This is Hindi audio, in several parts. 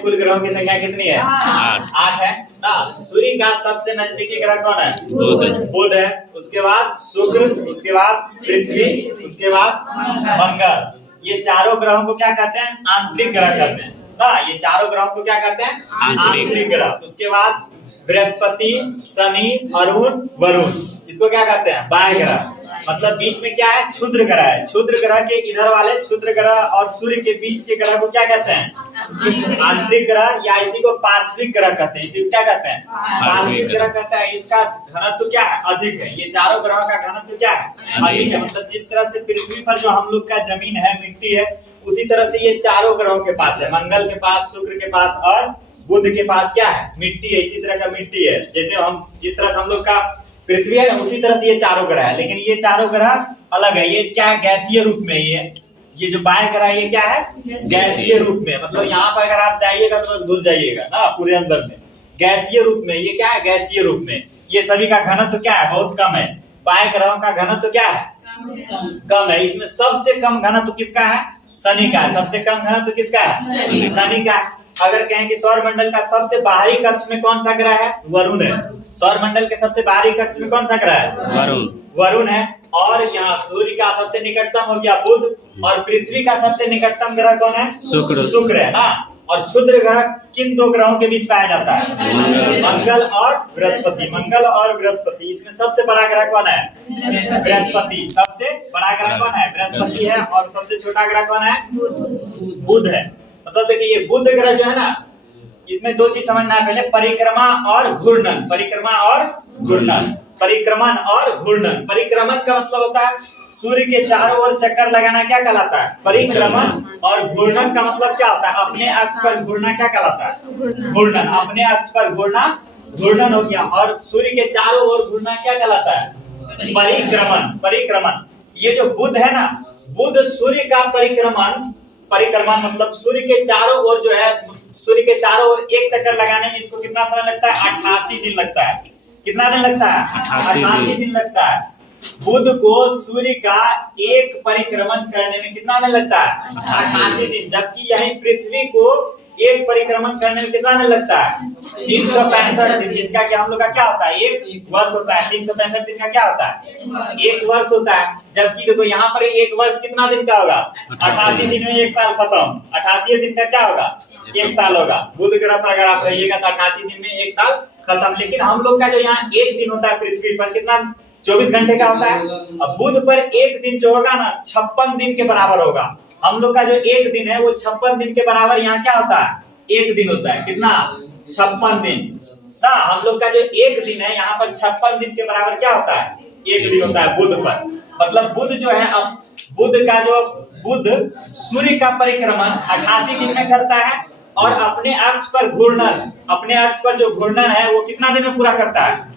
में कुल ग्रहों की संख्या कितनी है? 8 है ना। सूर्य का सबसे नजदीकी ग्रह कौन है? बुध है। उसके बाद शुक्र, उसके बाद पृथ्वी, उसके बाद मंगल। ये चारों ग्रहों को क्या कहते हैं? आंतरिक ग्रह कहते हैं ना। ये चारों ग्रहों को क्या कहते हैं? आंतरिक ग्रह। उसके बाद बृहस्पति, शनि, अरुण, वरुण, इसको क्या कहते हैं? बाह्य ग्रह। मतलब बीच में क्या है? क्षुद्र ग्रह है। क्षुद्र ग्रह के इधर वाले क्षुद्र ग्रह और सूर्य के बीच के ग्रह को क्या कहते हैं? आंतरिक ग्रह, या इसी को पार्थिव ग्रह कहते हैं। इसी को क्या कहते हैं? पार्थिव ग्रह कहते हैं। इसका घनत्व क्या है? अधिक है। ये चारों ग्रहों का घनत्व क्या है? अधिक है। मतलब जिस तरह से पृथ्वी पर जो हम लोग का जमीन है, मिट्टी है, उसी तरह से ये चारों ग्रहों के पास है। मंगल के पास, शुक्र के पास और बुध के पास क्या है? मिट्टी है। इसी तरह का मिट्टी है। जैसे हम जिस तरह से हम लोग का पृथ्वी है, उसी तरह से ये चारों ग्रह है। लेकिन ये चारों ग्रह अलग है। ये क्या है? गैसीय रूप में। ये जो बाह्य ग्रह है, ये क्या है? गैसीय रूप में। मतलब यहाँ पर अगर आप जाइएगा तो घुस जाइएगा ना पूरे अंदर में। गैसीय रूप में। ये क्या है? गैसीय रूप में। ये सभी का घनत्व क्या है? बहुत कम है। बाह्य ग्रहों का घनत्व क्या है? कम है। इसमें सबसे कम घनत्व किसका है? शनि का है। सबसे कम घनत्व किसका है? शनि का है। अगर कहें कि सौर मंडल का सबसे बाहरी कक्ष में कौन सा ग्रह है? वरुण है। सौर मंडल के सबसे बाहरी कक्ष में कौन सा ग्रह है? वरुण है। और यहाँ सूर्य का सबसे निकटतम हो गया बुध, और पृथ्वी का सबसे निकटतम ग्रह कौन है? शुक्र है ना। और क्षुद्र ग्रह किन दो ग्रहों के बीच पाया जाता है? मंगल और बृहस्पति। मंगल और बृहस्पति। इसमें सबसे बड़ा ग्रह कौन है? बृहस्पति। सबसे बड़ा ग्रह कौन है? बृहस्पति है। और सबसे छोटा ग्रह कौन है? बुध है। मतलब देखिए, ये बुध ग्रह जो है ना, इसमें दो चीज समझना है पहले, परिक्रमा और घूर्णन। परिक्रमा और घूर्णन। परिक्रमण और घूर्णन। परिक्रमण का मतलब होता है सूर्य के चारों ओर चक्कर लगाना, क्या कहलाता है? परिक्रमण। और घूर्णन का मतलब क्या होता है? अपने अक्ष पर घूरना, क्या कहलाता है? घूर्णन। अपने अक्ष पर घूरना घूर्णन हो गया। और सूर्य के चारों ओर घूरना क्या कहलाता है? परिक्रमण। परिक्रमण। ये जो बुध है ना, बुध सूर्य का परिक्रमण मतलब सूर्य के चारों ओर जो है, सूर्य के चारों ओर एक चक्कर लगाने में इसको कितना समय लगता है? 88 दिन लगता है। कितना दिन लगता है? 88 दिन लगता है। बुध को सूर्य का एक परिक्रमण करने में कितना दिन लगता है? 88 दिन। जबकि यही पृथ्वी को एक परिक्रमण करने में कितना दिन लगता है? 365 दिन। जिसका कि हम लोग का क्या होता है? एक वर्ष होता है। 365 दिन का क्या होता है? एक वर्ष होता है। जबकि देखो यहाँ पर एक वर्ष कितना दिन का होगा? 88 दिन में एक साल खत्म। 88 दिन का क्या होगा? एक साल होगा। बुध ग्रह पर अगर आप रहिएगा तो 88 दिन में एक साल खत्म। लेकिन हम लोग का जो यहाँ एक दिन होता है पृथ्वी पर, कितना? 24 घंटे का होता है। अब बुध पर एक दिन जो होगा ना, 56 दिन के बराबर होगा। हम लोग का जो एक दिन है वो 56 दिन के बराबर यहाँ क्या होता है? एक दिन होता है। कितना? 56 दिन ना। हम लोग का जो एक दिन है यहाँ पर 56 दिन के बराबर क्या होता है? एक दिन होता है बुध पर। मतलब बुध जो है, अब बुध सूर्य का परिक्रमण 88 दिन में करता है। और अपने अक्ष पर घूर्णन, अपने अक्ष पर जो घूर्णन है वो कितना दिन में पूरा करता है?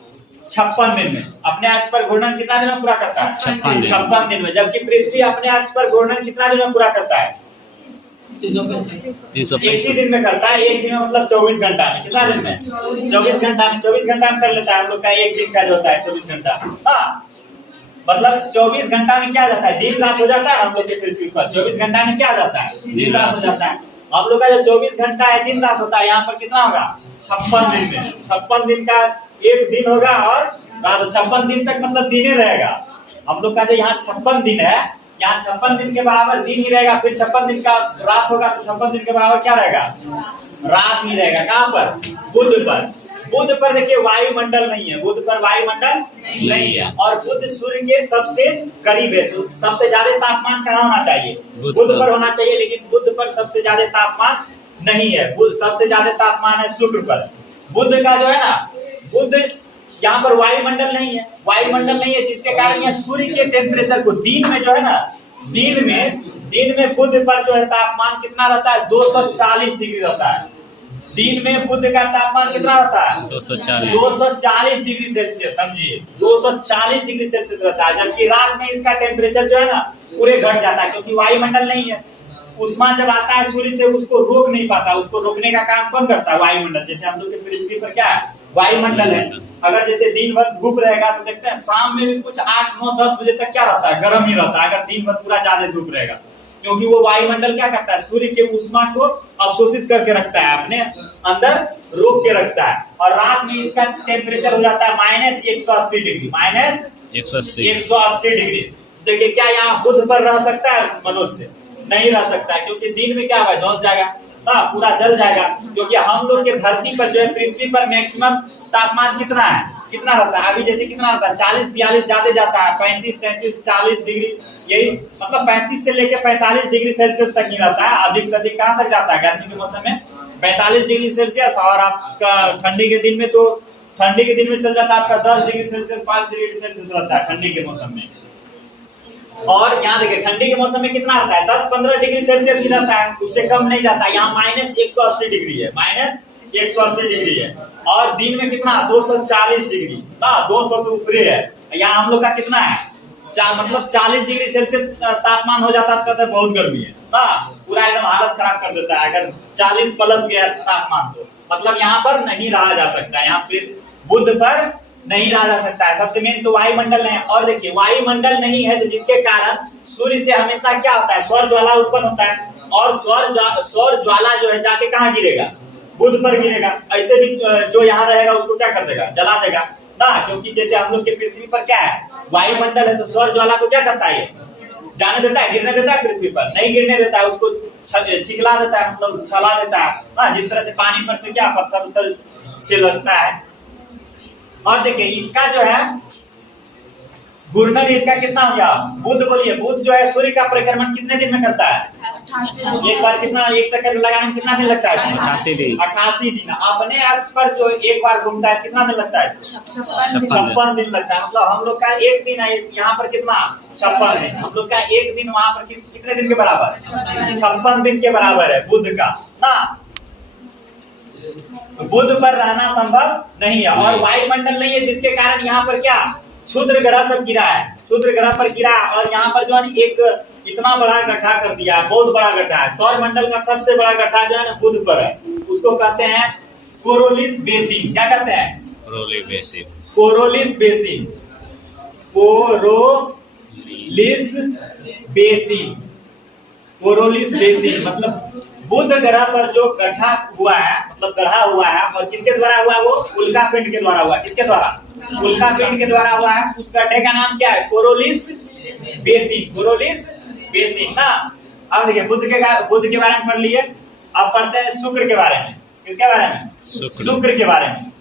56 दिन में। अपने अक्ष पर घूर्णन कितना दिन में पूरा करता है? 56 दिन में। जबकि पृथ्वी अपने अक्ष पर घूर्णन कितना दिन में पूरा करता है? 365 दिन में करता है। एक दिन में मतलब 24 घंटा में। कितना दिन में? 24 घंटा में। 24 घंटा में कर लेता है हम लोग का एक दिन का जो होता है 24 घंटा। हाँ, मतलब 24 घंटा में क्या जाता है? दिन रात हो जाता है हम लोग के पृथ्वी पर। 24 घंटा में क्या जाता है? दिन रात हो जाता है। हम लोग का जो 24 घंटा है दिन रात होता है, यहाँ पर कितना होगा? 56 दिन में। 56 दिन का एक दिन होगा और रात। 56 दिन तक मतलब दिन ही रहेगा। हम लोग का जो यहाँ 56 दिन है, यहाँ 56 दिन के बराबर दिन ही रहेगा। फिर 56 दिन का रात होगा तो 56 दिन के बराबर क्या रहेगा? रात ही रहेगा। कहाँ पर? बुध पर। बुध पर देखिए वायुमंडल नहीं है। बुध पर वायुमंडल नहीं है। और बुध सूर्य के सबसे करीब है। तो सबसे ज्यादा तापमान कहाँ होना चाहिए? बुध पर होना चाहिए। लेकिन बुध पर सबसे ज्यादा तापमान नहीं है। सबसे ज्यादा तापमान है शुक्र पर। बुध का जो है ना, बुध यहाँ पर वायुमंडल नहीं है। वायुमंडल नहीं है जिसके कारण यह सूर्य के टेम्परेचर को दिन में जो है ना, दिन में बुध पर जो है तापमान कितना रहता है? 240 डिग्री रहता है। दिन में बुध का तापमान कितना होता है? 240 डिग्री सेल्सियस। समझिए, 240 डिग्री सेल्सियस रहता है। जबकि रात में इसका टेम्परेचर जो है ना पूरे घट जाता है, क्योंकि वायुमंडल नहीं है। उष्मा जब आता है सूर्य से उसको रोक नहीं पाता। उसको रोकने का काम कौन करता है? वायुमंडल। जैसे हम लोग के पृथ्वी पर क्या है? वायुमंडल है। अगर जैसे दिन भर धूप रहेगा तो देखते हैं शाम में भी कुछ 8, 9, 10 बजे तक क्या रहता है? गर्म ही रहता है। अगर दिन भर पूरा ज्यादा धूप रहेगा क्योंकि वो वायुमंडल क्या करता है, सूर्य के ऊष्मा को अवशोषित करके रखता है, अपने अंदर रोक के रखता है। और रात में इसका टेम्परेचर हो जाता है -180 डिग्री, -180 डिग्री। देखिए क्या यहाँ बुध पर रह सकता है मनुष्य? नहीं रह सकता है, क्योंकि दिन में क्या होगा, झुलस जाएगा, पूरा जल जाएगा। क्योंकि हम लोग के धरती पर जो है, पृथ्वी पर मैक्सिमम तापमान कितना है, कितना रहता है अभी, जैसे कितना रहता है 40-42 ज्यादा जाता है, 35-37-40 डिग्री, यही मतलब 35 से लेकर 45 डिग्री सेल्सियस तक ही रहता है। अधिक से अधिक कहाँ तक जाता है गर्मी के मौसम में 45 डिग्री सेल्सियस। और आपका ठंडी के दिन में तो ठंडी के दिन में चल जाता है आपका 10 डिग्री सेल्सियस 5 डिग्री सेल्सियस रहता है ठंडी के मौसम में। और यहाँ देखिए ठंडी के मौसम में कितना रहता है 10-15 डिग्री सेल्सियस ही रहता है, उससे कम नहीं जाता। यहाँ -180 डिग्री है, -180 डिग्री है। और दिन में कितना 240 डिग्री, 200 से ऊपर है। यहाँ हम लोग का कितना है मतलब 40 डिग्री सेल्सियस तापमान हो जाता है, तो बहुत गर्मी है, पूरा एकदम हालत खराब कर देता है अगर 40 प्लस गया तापमान। तो मतलब यहाँ पर नहीं रहा जा सकता है, यहाँ बुध पर नहीं रहा जा सकता है। सबसे मेन तो वायुमंडल है। और देखिए वायुमंडल नहीं है तो जिसके कारण सूर्य से हमेशा क्या होता है, सौर ज्वाला उत्पन्न होता है। और सौर ज्वाला जो है जाके कहाँ गिरेगा, बुध पर गिरेगा। ऐसे भी जो यहाँ रहेगा उसको क्या कर देगा, जला देगा ना, क्योंकि जैसे हम लोग के पृथ्वी पर क्या है, वायुमंडल है, तो सौर ज्वाला को क्या करता है, जाने देता है, गिरने देता है पृथ्वी पर, नहीं गिरने देता है, उसको छिकला देता है, मतलब छला देता है, जिस तरह से पानी पर से क्या पत्थर उत्तर छिलकता है। और देखिए इसका जो है घूर्णन इसका कितना हो गया, बुध बोलिए, बुध जो है सूर्य का परिक्रमण कितने दिन में करता है, एक बार कितना, एक चक्कर लगाने में कितना दिन लगता है, 88 दिन। 88 दिन। अपने अक्ष पर जो एक बार घूमता है कितना दिन लगता है, 56 दिन लगता है। मतलब हम लोग का एक दिन है यहाँ पर कितना, 56 दिन। हम लोग का एक दिन वहाँ पर कितने दिन के बराबर, 56 दिन के बराबर है बुध का ना। बुध पर रहना संभव नहीं है। और वायुमंडल नहीं है, जिसके कारण यहाँ पर क्या क्षुद्र ग्रह सब गिरा है, क्षुद्र ग्रह पर गिरा। और यहाँ पर जो है एक इतना बड़ा गड्ढा कर दिया, बहुत बड़ा गड्ढा है। सौर मंडल का सबसे बड़ा गड्ढा जो है ना बुध पर है, उसको कहते हैं कोरोलिस बेसिन। क्या कहते हैं, Coriolis basin, Coriolis basin, Coriolis basin. मतलब बुध ग्रह पर जो गड्ढा हुआ है, मतलब गड्ढा हुआ है, और किसके द्वारा हुआ, वो उल्का पिंड के द्वारा हुआ। किसके द्वारा, उल्का पिंड के द्वारा हुआ है। उस गड्ढे का नाम क्या है, कोरोलिस बेसिन, कोरोलिस बेसिन ना। अब देखिए बुध के बारे में पढ़ लिए। अब पढ़ते हैं शुक्र के बारे में। किसके बारे में, शुक्र के बारे में।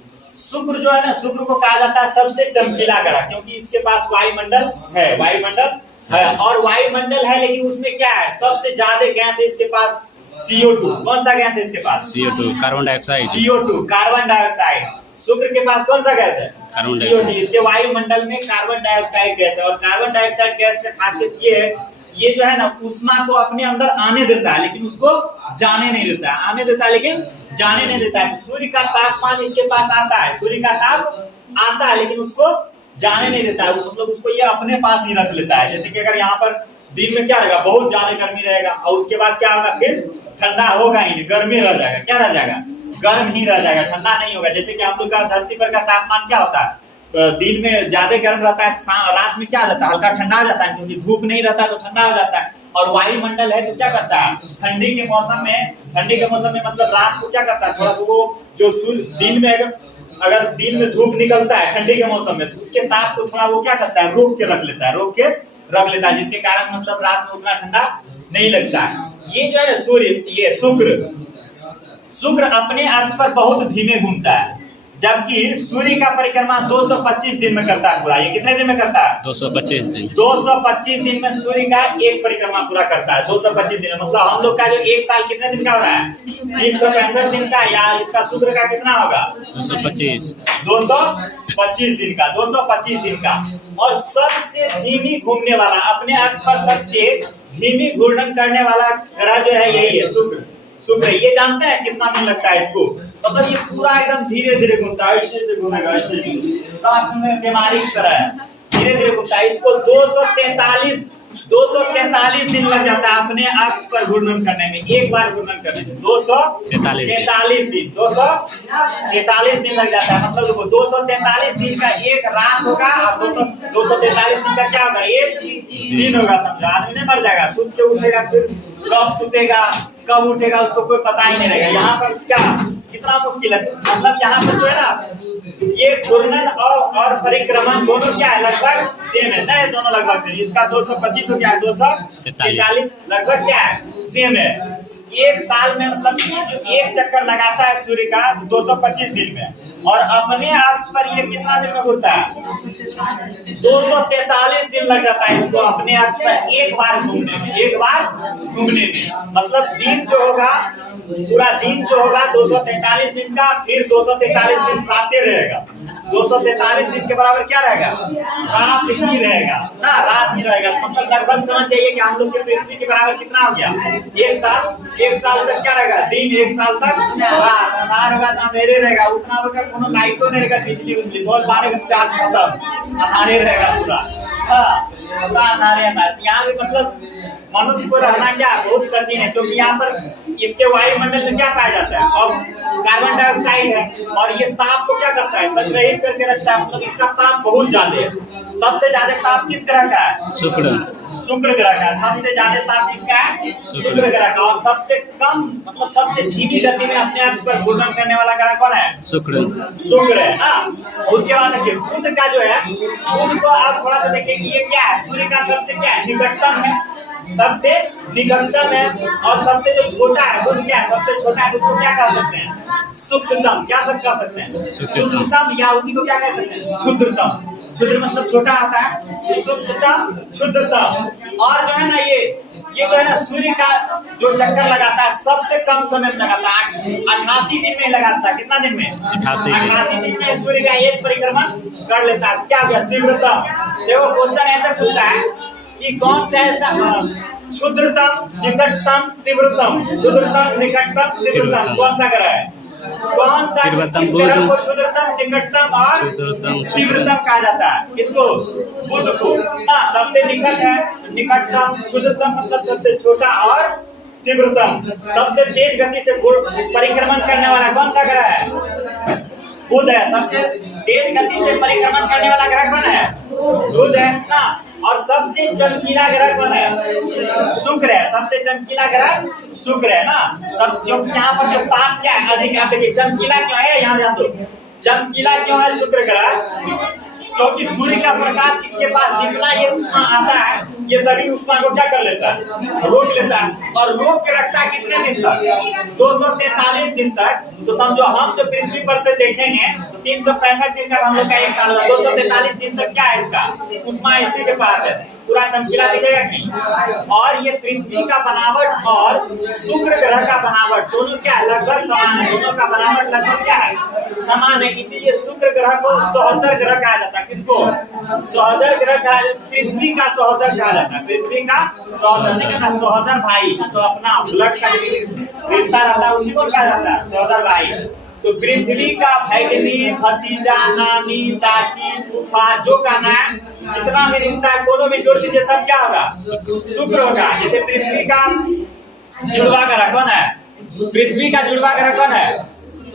शुक्र जो है ना, शुक्र को कहा जाता है सबसे चमकीला ग्रह, क्योंकि इसके पास वायुमंडल है, वायुमंडल है। और वायुमंडल है लेकिन उसमें क्या है, सबसे ज्यादा गैस है इसके पास, CO2। कौन सा गैस है इसके पास, CO2, carbon dioxide, CO2, carbon dioxide. शुक्र के पास कौन सा गैस है, CO2। इसके वायुमंडल में कार्बन डाइऑक्साइड गैस है। और कार्बन डाइऑक्साइड गैस का खासियत ये है, ये जो है ना ऊष्मा को अपने अंदर आने देता है लेकिन उसको जाने नहीं देता है, आने देता है लेकिन जाने नहीं देता है। सूर्य का तापमान इसके पास आता है, सूर्य का ताप आता है लेकिन उसको जाने नहीं देता है, मतलब उसको ये अपने पास ही रख लेता है। जैसे कि अगर यहाँ पर दिन में क्या रहेगा, बहुत ज्यादा गर्मी रहेगा, और उसके बाद क्या होगा, फिर ठंडा होगा ही नहीं, गर्मी रह जाएगा। क्या रह जाएगा, गर्म ही रह जाएगा, ठंडा नहीं होगा। जैसे कि हम लोग का धरती पर का तापमान क्या होता है, दिन में ज्यादा गर्म रहता है, रात में क्या रहता है, हल्का ठंडा हो जाता है, क्योंकि धूप नहीं रहता तो ठंडा हो जाता है। और वायुमंडल है तो क्या करता है, ठंडी के मौसम में मतलब रात को क्या करता है, थोड़ा सा वो जो दिन में अगर दिन में धूप निकलता है ठंडी के मौसम में, तो उसके ताप को थोड़ा वो क्या करता है, रोक के रख लेता है, जिसके कारण मतलब रात में उतना ठंडा नहीं लगता है। ये जो है ना सूर्य, ये शुक्र अपने अक्ष पर बहुत धीमे घूमता है, जबकि सूर्य का परिक्रमा 225 दिन में करता है पूरा। ये कितने दिन में करता है, 225 दिन। 225 दिन में सूर्य का एक परिक्रमा पूरा करता है, 225 दिन। मतलब हम लोग का जो एक साल कितने दिन का हो रहा है, 365 दिन का, या इसका शुक्र का कितना होगा, 225 दिन का, 225 दिन का। और सबसे धीमी घूमने वाला, अपने अक्ष पर सबसे धीमी घूर्णन करने वाला ग्रह जो है यही है, शुक्र। ये जानते हैं कितना दिन लगता है इसको, मतलब ये पूरा एकदम धीरे धीरे घूमता है, ऐसे से घूमेगा, ऐसे साथ में बीमारी की तरह है, धीरे धीरे घूमता है। इसको 243 243 दिन लग जाता है अपने अक्ष पर घूर्णन करने में, एक बार घूर्णन करने में 243 दिन, 243 दिन लग जाता है। मतलब देखो 243 दिन का एक रात होगा और 243 दिन का क्या होगा, एक दिन होगा। समझो, आदमी नहीं मर जाएगा, सुत के उठेगा, फिर कब सुतेगा कब उठेगा उसको कोई पता ही नहीं रहेगा। यहाँ पर क्या कितना मुश्किल है, मतलब यहाँ पर जो है ना ये घूर्णन और परिक्रमण दोनों क्या है, लगभग सेम है ना, दोनों लगभग सेम। इसका 225 हो गया है, 243 लगभग क्या है, सेम है। एक साल में मतलब जो एक चक्कर लगाता है सूर्य का 225 दिन में, और अपने अक्ष पर ये कितना दिन में घूमता है, 243 दिन लग जाता है इसको अपने अक्ष पर एक बार घूमने में, एक बार घूमने में। मतलब दिन जो होगा, पूरा दिन जो होगा 243 दिन का, फिर 243 दिन रातें रहेगा। 243 दिन के बराबर क्या रहेगा, रात ही रहेगा ना, रात ही रहेगा। मतलब लगभग समझ जाइए कि हम लोग के पृथ्वी के बराबर कितना हो गया, एक साल तक क्या रहेगा, दिन, एक साल तक रात। अंधार होगा तो अंधेरे रहेगा, उतना होगा कोनो लाइटो नहीं रहेगा, बिजली बहुत बारे चार्ज खत्म, अंधारे रहेगा पूरा, पूरा अंधारे। यहाँ पे मतलब मनुष्य को रहना क्या बहुत कठिन है, क्योंकि यहाँ पर इसके वायुमंडल में क्या पाया जाता है, और कार्बन डाइऑक्साइड है, और ये ताप को क्या करता है, संग्रहित करके रखता है। मतलब इसका ताप बहुत ज्यादा है। सबसे ज्यादा ताप किस ग्रह का है, शुक्र ग्रह का। सबसे ज्यादा ताप किसका है, शुक्र ग्रह का। और सबसे कम मतलब सबसे धीमी गति में अपने अक्ष पर घूर्णन करने वाला ग्रह कौन है, शुक्र है ना। उसके बाद देखिए बुध का जो है, बुध को आप थोड़ा सा देखिए कि ये क्या है, सूर्य का सबसे क्या है, निकटतम है, सबसे निकटतम है। और सबसे जो छोटा है बुध क्या है, सबसे छोटा है, उसको क्या कह सकते हैं, सूक्ष्मतम। क्या सब कह सकते हैं, सूक्ष्मतम, या उसी को क्या कह सकते हैं, क्षुद्रतम। क्षुद्र मतलब छोटा आता है, सूक्ष्मतम, क्षुद्रतम। और जो है ना ये जो है ना सूर्य का जो चक्कर लगाता है सबसे कम समय में लगाता है, 88 दिन में लगाता है। कितना दिन में, 88 दिन में सूर्य का एक परिक्रमण कर लेता है। क्या गया, तीव्रता। देखो क्वेश्चन ऐसे पूछता है कि कौन सा ऐसा क्षुद्रतम, निकटतम, तीव्रतम, क्षुद्रतम, निकटतम, तीव्रतम कौन सा ग्रह है, कौन सा इस ग्रह को क्षुद्रतम, निकटतम और तीव्रतम कहा जाता है, किसको, बुध को। सबसे निकट है, निकटतम, क्षुद्रतम मतलब सबसे छोटा, और तीव्रतम सबसे तेज गति से परिक्रमण करने वाला कौन सा ग्रह है, बुध है। सबसे तेज गति से परिक्रमण करने वाला ग्रह कौन है, बुध है ना। और सबसे चमकीला ग्रह कौन है, शुक्र है। सबसे चमकीला ग्रह शुक्र है ना। सब क्योंकि यहाँ पर जो ताप क्या है अधिक, आप देखिए चमकीला क्यों है, यहाँ ध्यान दो, चमकीला क्यों है शुक्र ग्रह, क्योंकि सूर्य का प्रकाश इसके पास जितना ये उष्मा आता है, ये सभी उष्मा को क्या कर लेता है, रोक लेता है। और रोक के रखता है कितने दिन तक, 243 दिन तक। तो समझो हम जो पृथ्वी पर से देखेंगे तो 365 दिन तक हम लोग का एक साल होगा, 243 दिन तक क्या है इसका उष्मा इसी के पास है, पूरा चमकीला दिखेगा नहीं। और ये पृथ्वी का बनावट और शुक्र ग्रह का बनावट दोनों क्या है, लगभग समान है। दोनों का बनावट लगभग क्या है, समान है। इसीलिए शुक्र ग्रह को सहोदर ग्रह कहा जाता है। किसको, सहोदर ग्रह कहा जाता है, पृथ्वी का सहोदर कहा जाता है। पृथ्वी का सहोदर नहीं कहता, सहोदर भाई, तो अपना ब्लड का रिश्ता रहता है उसी को कहा जाता है सहोदर भाई। तो पृथ्वी का भगिनी, भतीजा, नानी, चाची, फूफा, जो कहना है, जितना भी रिश्ता है कोनो भी जोड़ दीजिए, सब क्या होगा, शुक्र होगा। जैसे पृथ्वी का जुड़वा ग्रह कौन है, पृथ्वी का जुड़वा ग्रह कौन है,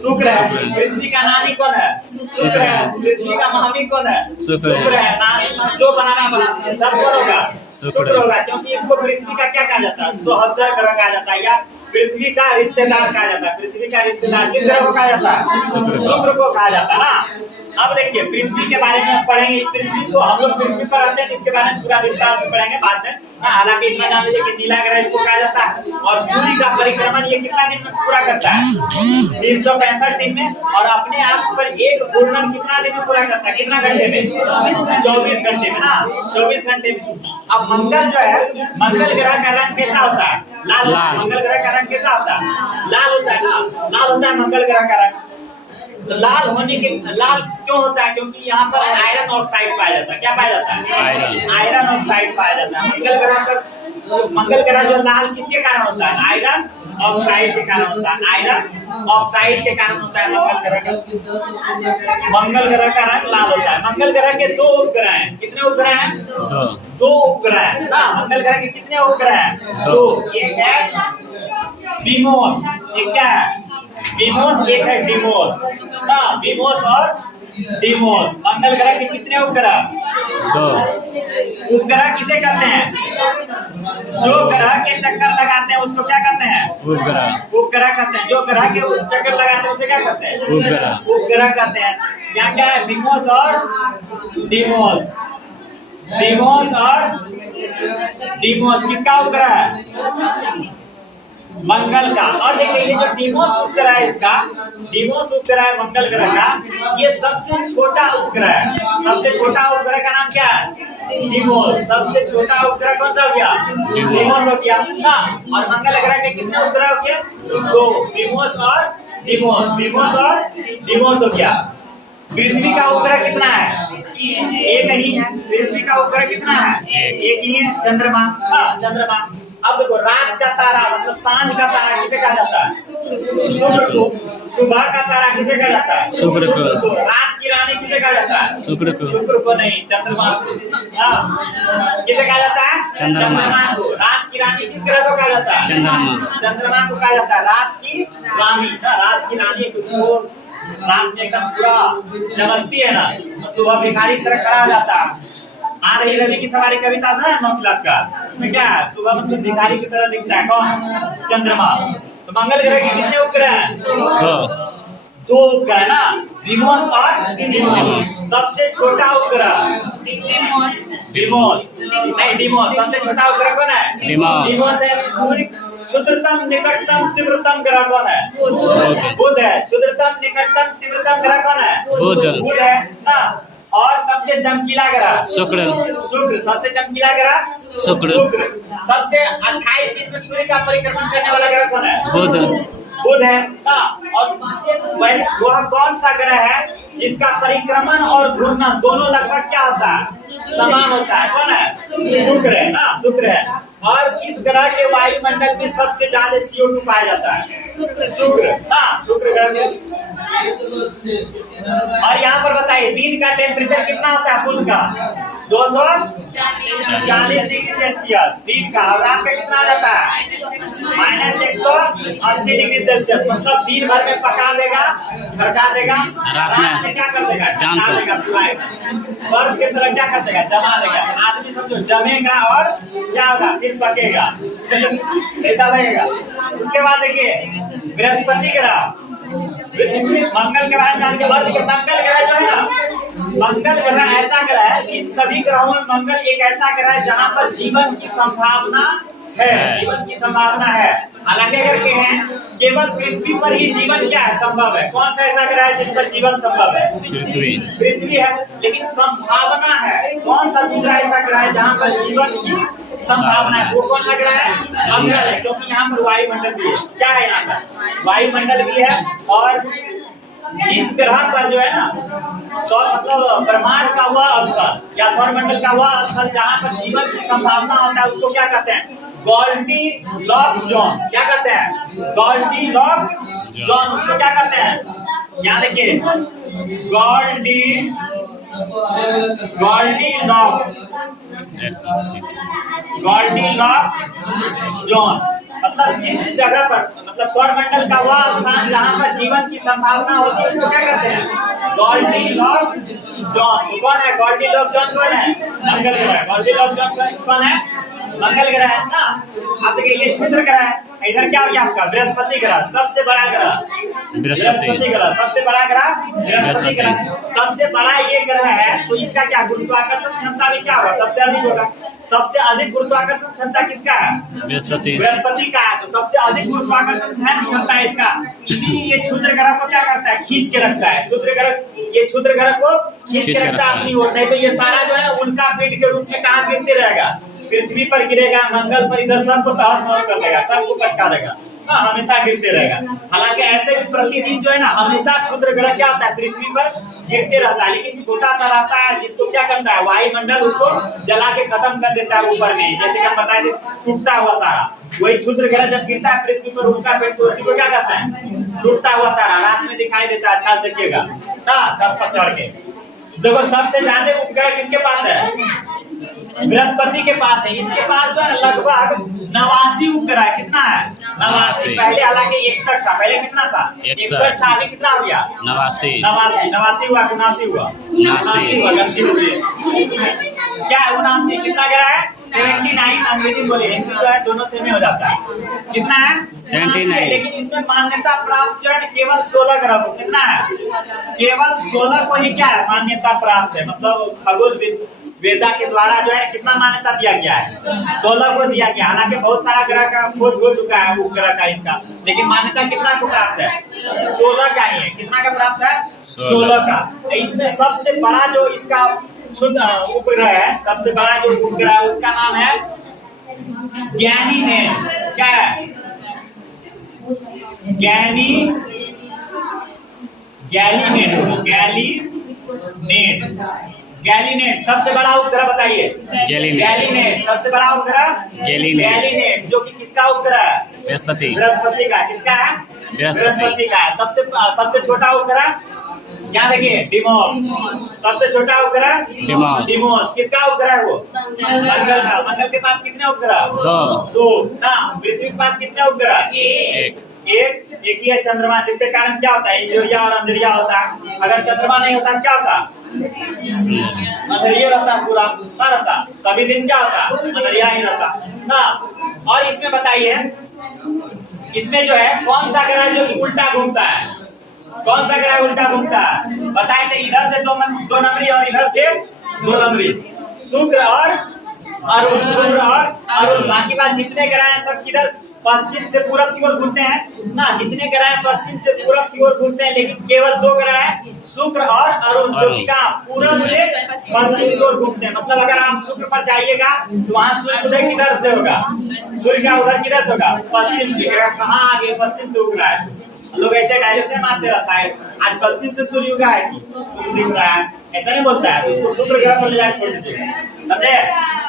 शुक्र है। पृथ्वी का नानी कौन है, शुक्र है। पृथ्वी का मामी कौन है, शुक्र है। नानी जो बनाना बनाते हैं सब कौन होगा, शुक्र होगा। क्योंकि इसको पृथ्वी का क्या कहा जाता है, सहोदर ग्रह कहा जाता है, या पृथ्वी का रिश्तेदार कहा जाता है। पृथ्वी का रिश्तेदार किस ग्रह को कहा जाता है, शुक्र को कहा जाता है ना। अब देखिए पृथ्वी के बारे में पढ़ेंगे, पृथ्वी को हम लोग पृथ्वी पर रहते हैं, इसके बारे में पूरा विस्तार से पढ़ेंगे बाद में। हालांकि इतना जान लीजिए कि नीला ग्रह इसको कहा जाता है। और सूर्य का परिक्रमण ये कितना दिन में पूरा करता है, 365 दिन में। और अपने आप पर एक घूर्णन कितना दिन में पूरा करता है, कितना घंटे में, 24 घंटे में ना, 24 घंटे में। अब मंगल जो है, मंगल ग्रह का रंग कैसा होता है, लाल। मंगल ग्रह का रंग कैसा होता है, लाल होता है ना, लाल होता है मंगल ग्रह का रंग। तो लाल होने के, लाल क्यों होता है, क्योंकि यहाँ पर आयरन ऑक्साइड पाया जाता है। क्या पाया जाता है, आयरन ऑक्साइड पाया जाता है। मंगल ग्रह पर मंगल ग्रह जो लाल किसके कारण होता है? आयरन ऑक्साइड के कारण होता है। आयरन ऑक्साइड के कारण होता है मंगल ग्रह का। मंगल ग्रह का रंग लाल होता है। मंगल ग्रह के दो उपग्रह हैं। कितने उपग्रह हैं? दो उपग्रह है ना। मंगल ग्रह के कितने उपग्रह हैं? दो। एक है डीमोस, एक क्या है? डीमोस, एक है डिमोस ना। डीमोस और डीमोस। मंगल ग्रह के कितने उपग्रह? दो। उपग्रह किसे कहते हैं? जो ग्रह के चक्कर लगाते हैं उसको क्या कहते हैं? उपग्रह। उपग्रह कहते हैं। जो ग्रह के चक्कर लगाते हैं उसे क्या कहते हैं? उपग्रह। उपग्रह कहते हैं। यहाँ क्या है? डीमोस और डीमोस। डीमोस और डीमोस किसका उपग्रह है? मंगल का। और देखिए ये जो डीमोस उपग्रह है, इसका डीमोस उपग्रह है मंगल ग्रह का, ये सबसे छोटा उपग्रह है। सबसे छोटा उपग्रह का नाम क्या है? डीमोस। सबसे छोटा उपग्रह कौन सा हो गया? डीमोस हो गया ना। और मंगल ग्रह के कितने उपग्रह हो गया? दो। डीमोस और डीमोस। डीमोस और डीमोस हो गया। पृथ्वी का उपग्रह कितना है? एक ही है। पृथ्वी का उपग्रह कितना है? एक ही है। चंद्रमा। चंद्रमा। अब देखो रात का तारा मतलब सांझ का तारा किसे कहा जाता है? शुक्र को। सुबह का तारा किसे कहा जाता है? शुक्र को। रात की रानी किसे कहा जाता है? शुक्र को। शुक्र को नहीं, चंद्रमा को। किसे कहा जाता है? चंद्रमा को। रात की रानी किस ग्रह को कहा जाता है? चंद्रमा। चंद्रमा को कहा जाता है रात की रानी ना। रात की रानी को रात में एकदम पूरा चमकती है ना, तो सुबह भिखारी की तरह खड़ा हो जाता है। आ रही रवि की सवारी कविता था ना 9 क्लास का, उसमें क्या है? सुबह मतलब भिखारी की तरह दिखता है। कौन? चंद्रमा। तो मंगल ग्रह के कितने उपग्रह हैं? दो उपग्रह है ना। डीमोस और डीमोस। सबसे छोटा उपग्रह डीमोस नहीं, डीमोस। सबसे छोटा उपग्रह कौन है? डीमोस है। सूर्य क्षुद्रतम निकटतम तीव्रतम ग्रह कौन है? बुध है। क्षुद्रतम निकटतम तीव्रतम ग्रह कौन है? बुध है ना। और सबसे चमकीला ग्रह शुक्र। शुक्र। सबसे चमकीला ग्रह शुक्र। सबसे 28 दिन में सूर्य का परिक्रमण करने वाला ग्रह कौन है? बुध। बुध है ना। और वह कौन सा ग्रह है जिसका परिक्रमण और घूर्णन दोनों लगभग क्या होता है? समान होता है। कौन है? शुक्र है ना। शुक्र है। और किस ग्रह के वायुमंडल में सबसे ज्यादा CO2 पाया जाता है? शुक्र ना। शुक्र ग्रह में। और यहाँ पर बताइए दिन का टेम्परेचर कितना होता है बुध का? 240 डिग्री सेल्सियस दिन का। और रात का कितना आ जाता है? -180 डिग्री सेल्सियस। मतलब दिन भर में पका देगा, भड़का देगा, रात में क्या कर देगा? जमा देगा। बर्फ की तरह क्या कर देगा? जमा देगा। आदमी समझो जमेगा और क्या होगा? फिर पकेगा। ऐसा लगेगा। उसके बाद देखिए बृहस्पति ग्रह। मंगल के बारे में जान के बाद देखिए मंगल ग्रह जो है ना, मंगल ग्रह ऐसा ग्रह है, इन सभी ग्रहों में मंगल एक ऐसा ग्रह है जहाँ पर जीवन की संभावना है। जीवन की संभावना है। हालांकि अगर कहें केवल पृथ्वी पर ही जीवन क्या है? संभव है। कौन सा ऐसा ग्रह है जिस पर जीवन संभव है? पृथ्वी। पृथ्वी है, लेकिन संभावना है। कौन सा दूसरा ऐसा ग्रह है जहाँ पर जीवन की संभावना है? वो कौन सा ग्रह है? मंगल है। क्योंकि यहाँ पर वायुमंडल भी है। क्या है? यहाँ पर वायुमंडल भी है। और जिस ग्रह पर जो है ना सौर मतलब ब्रह्मांड का वह स्थल या सौरमंडल का वह स्थल जहाँ पर जीवन की संभावना होता है उसको क्या कहते हैं? Goldilock zone. क्या कहते हैं? Goldilock zone. उसको क्या कहते हैं? यहाँ देखिए गोल्डीलॉक जोन। मतलब जिस जगह पर मतलब सौरमंडल का वह स्थान जहाँ पर जीवन की संभावना होती है उसको क्या कहते हैं? Goldilock zone. कौन है गोल्डीलॉक जोन? कौन है? मंगल ग्रह। गोल्डीलॉक जोन कौन है? मंगल ग्रह है ना। अब देखिए ये क्षुद्र ग्रह है। इधर क्या हो गया आपका? बृहस्पति ग्रह। सबसे बड़ा ग्रह बृहस्पति ग्रह। सबसे बड़ा ग्रह बृहस्पति ग्रह। सबसे बड़ा ये ग्रह है तो इसका क्या गुरुत्वाकर्षण क्षमता भी क्या होगा? सबसे अधिक होगा। सबसे अधिक गुरुत्वाकर्षण क्षमता किसका है? बृहस्पति का है। तो सबसे अधिक गुरुत्वाकर्षण क्षमता है इसका। इसीलिए ये क्षुद्र ग्रह को क्या करता है? खींच के रखता है। ये क्षुद्र ग्रह को खींच के रखता है अपनी ओर। नहीं तो ये सारा जो है उनका पिंड के रूप में कहाँ गिरते रहेगा? पृथ्वी पर गिरेगा, मंगल पर। इधर सबको तहस नहस कर देगा, सबको पचका देगा। ना हमेशा गिरते रहेगा। हालांकि ऐसे भी प्रतिदिन जो है ना हमेशा क्षुद्र ग्रह क्या होता है पृथ्वी पर गिरते रहता है, लेकिन छोटा सा रहता है जिसको क्या करता है वायुमंडल उसको जला के खत्म कर देता है ऊपर में, जैसे कि हम बताए थे टूटता हुआ तारा। वही क्षुद्र ग्रह जब गिरता है पृथ्वी पर उनका पेट तो उसी को क्या कहता है टूटता हुआ तारा। रात में दिखाई देता है, अच्छा देखिएगा ना छत पर चढ़ के। देखो सबसे ज्यादा उपग्रह किसके पास है? बृहस्पति के पास है। इसके पास जो है लगभग 89 उपग्रह है। कितना है? 89। पहले हालांकि 61 था, पहले कितना था? 61 था, अभी कितना हो गया? 89 हुआ, 79 हुआ, 79 हुआ, गलती हो गई। क्या 79 कितना ग्रह है? 79। अंग्रेजी बोले, हिंदी जो है दोनों सेम हो जाता है। कितना है? 79। लेकिन इसमें मान्यता प्राप्त जो है केवल 16 ग्रह को। कितना है? केवल 16 को ही क्या है मान्यता प्राप्त है। मतलब खगोल वेदा के द्वारा जो है कितना मान्यता दिया गया है? 16 को दिया गया। हालांकि बहुत सारा ग्रह का खोज हो चुका है उपग्रह का इसका, लेकिन मान्यता कितना को प्राप्त है? 16 का ही है। कितना का प्राप्त है? 16 का। इसमें सबसे बड़ा जो इसका उपग्रह है, सबसे बड़ा जो उपग्रह है उसका नाम है गैनीमेड। क्या है? गैलीनेड सबसे बड़ा उपग्रह बताइए। गैलीनेड सबसे बड़ा उपग्रह गैलीनेड, जो कि किसका उपग्रह है? बृहस्पति का। किसका है? बृहस्पति का है। सबसे छोटा उपग्रह क्या देखिए? डिमोस। सबसे छोटा उपग्रह डिमोस। किसका उपग्रह है वो? मंगल का। मंगल के पास कितने उपग्रह? 2 ना। पृथ्वी के पास कितने उपग्रह? एक ही है चंद्रमा, जिसके कारण क्या होता है इंजोरिया और अंधेरिया होता है। अगर चंद्रमा नहीं होता क्या होता? अंधेरिया रहता पूरा रहता, सभी दिन क्या होता? अंधेरिया ही रहता ना। और इसमें बताइए इसमें जो है कौन सा ग्रह जो उल्टा घूमता है? कौन सा ग्रह उल्टा घूमता है? बताए थे इधर से 2 नंबरी और इधर से 2 नंबरी, शुक्र और अरुण। बाकी बात जितने ग्रह हैं सब किधर पश्चिम से पूरब की ओर घूमते हैं ना। जितने ग्रह हैं पश्चिम से पूरब की ओर घूमते हैं, लेकिन केवल 2 ग्रह हैं शुक्र और अरुण, जो कि पूरब से पश्चिम की ओर घूमते हैं। मतलब अगर आप शुक्र पर जाइएगा तो वहाँ सूर्य उदय किधर से होगा? सूर्य का उदय किधर से होगा? पश्चिम से। कहाँ आगे? पश्चिम से उग रहा है। लोग ऐसे डायलॉग में मारते रहता है आज पश्चिम से सूर्य उगा है कि दिख रहा है, ऐसा नहीं बोलता है। उसको शुक्र ग्रह पर ले जाकर छोड़ दीजिए, समझे?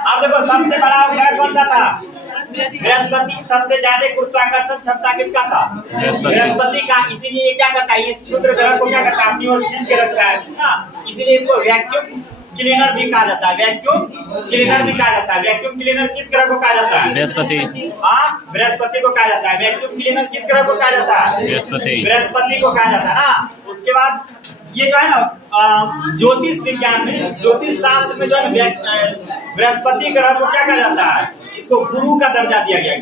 अब देखो सबसे बड़ा उपग्रह कौन सा था? बृहस्पति। सबसे ज्यादा गुरुत्वाकर्षण क्षमता किसका था? बृहस्पति का। इसीलिए ये क्या करता है? ये क्षुद्र ग्रह को क्या करता है? अपनी ओर खींच के रखता है ना। इसीलिए इसको वैक्यूम क्लीनर भी कहा जाता है। वैक्यूम क्लीनर भी कहा जाता है। वैक्यूम क्लीनर किस ग्रह को कहा जाता है? बृहस्पति। हाँ, बृहस्पति को कहा जाता है। वैक्यूम क्लीनर किस ग्रह को कहा जाता है? बृहस्पति को कहा जाता है ना। उसके बाद ये जो है ना ज्योतिष विज्ञान में, ज्योतिष शास्त्र में जो है बृहस्पति ग्रह को क्या कहा जाता है? इसको गुरु का दर्जा दिया गया।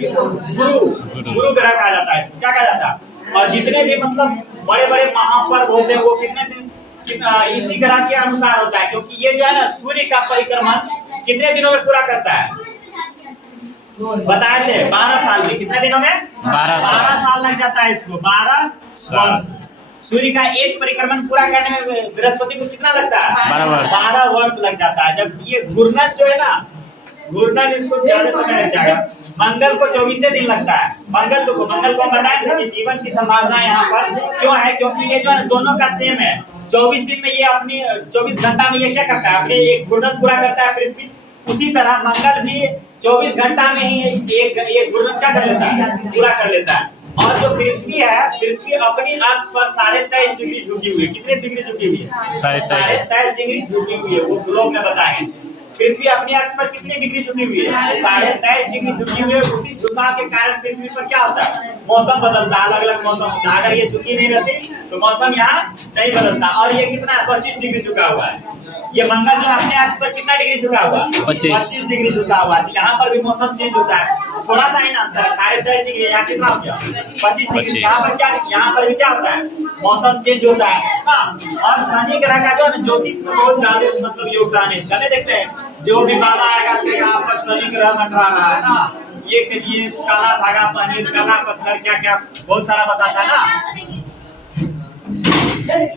गुरु ग्रह कहा जाता है। क्या कहा जाता है? और जितने भी मतलब बड़े बड़े महापर्व होते हैं वो कितने दिन इसी ग्रह के अनुसार होता है, क्योंकि ये जो है ना सूर्य का परिक्रमण कितने दिनों में पूरा करता है? बताए थे 12 साल में। कितने दिनों में? 12 साल लग जाता है इसको। 12 वर्ष। सूर्य का एक परिक्रमण पूरा करने में बृहस्पति को कितना लगता है? 12 वर्ष लग जाता है। जब ये घूर्णन जो है ना, घूर्णन इसको ज्यादा समय लग जाएगा। मंगल को 24 दिन लगता है। मंगल को बताया था कि जीवन की संभावना यहाँ पर क्यों है? क्योंकि ये जो है दोनों का सेम है। 24 दिन में ये अपनी 24 घंटा में ये क्या करता है? अपने एक घूर्णन पूरा करता है पृथ्वी। उसी तरह मंगल भी 24 घंटा में ही एक घूर्णन क्या कर लेता है? पूरा कर लेता है। और जो पृथ्वी है, पृथ्वी अपनी अक्ष पर 23.5 डिग्री झुकी हुई है। कितने डिग्री झुकी हुई है? 23.5 डिग्री झुकी हुई है। वो ग्लोब में बताएंगे पृथ्वी अपनी अक्ष पर कितनी डिग्री झुकी हुई है? 23.5 डिग्री झुकी हुई है। उसी झुकाव के कारण पृथ्वी पर क्या होता है? मौसम बदलता है, अलग अलग मौसम होता है। अगर ये झुकी नहीं रहती तो मौसम यहाँ नहीं बदलता। और ये कितना है? 25 डिग्री झुका हुआ है। ये मंगल जो अपने अक्ष पर कितना डिग्री झुका हुआ है? 25 डिग्री झुका हुआ है। यहाँ पर भी मौसम चेंज होता है, थोड़ा सा ही ना अंतर है। 23.5 डिग्री, यहाँ कितना हो गया? 25 डिग्री। यहाँ पर क्या, यहाँ पर भी क्या होता है? मौसम चेंज होता है ना। और शनि ग्रह का जो है ज्योतिष में बहुत ज्यादा मतलब योगदान है इसका। नहीं देखते हैं जो भी बाबा आएगा तो यहाँ पर शनि ग्रह मंडरा रहा है ना। ये काला धागा पहने, काला पत्थर, क्या क्या बहुत सारा बताता है ना।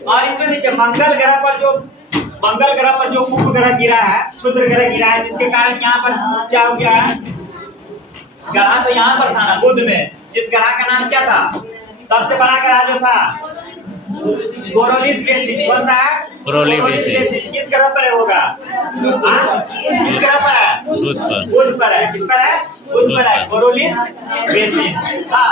और इसमें देखिए मंगल ग्रह पर जो उपग्रह गिरा है, क्षुद्र ग्रह गिरा है, जिसके कारण यहाँ पर क्या हो गया है? ग्रह तो यहाँ पर था ना बुध में, जिस ग्रह का नाम क्या था? सबसे बड़ा ग्रह जो था कोरोलिस बेसिन। कौन सा है? Coriolis basin. किस ग्रह पर है वो ग्रह? किस ग्रह पर है? बुध पर। बुध पर है। किस पर है? बुध पर है, कोरोलिस बेसिन। हाँ।